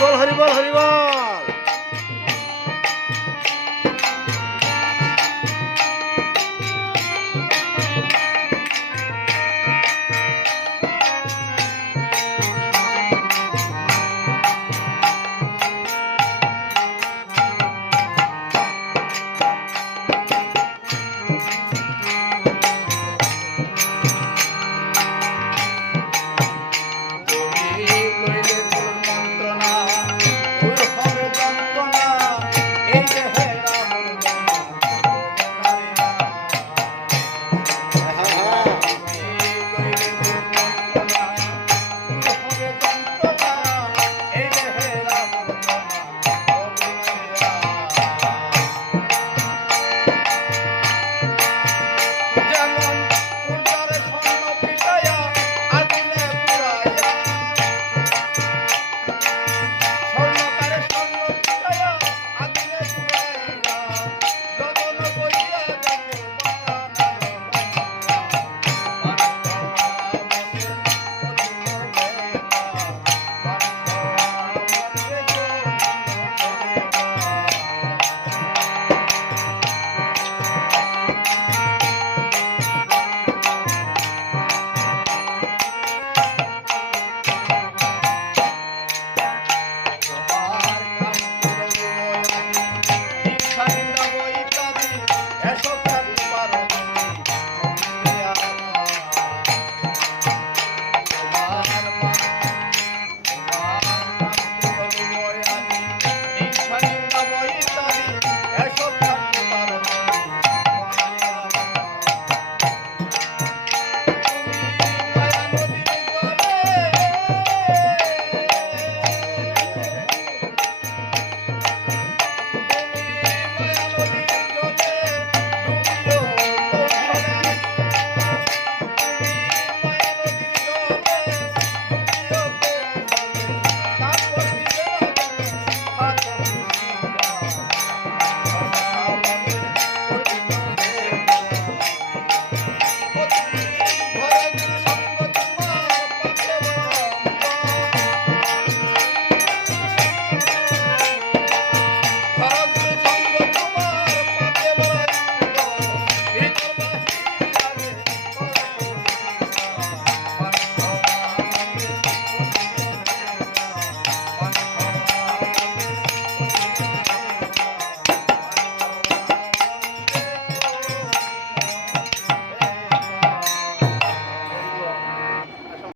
হরিবল হরিবল হরিবল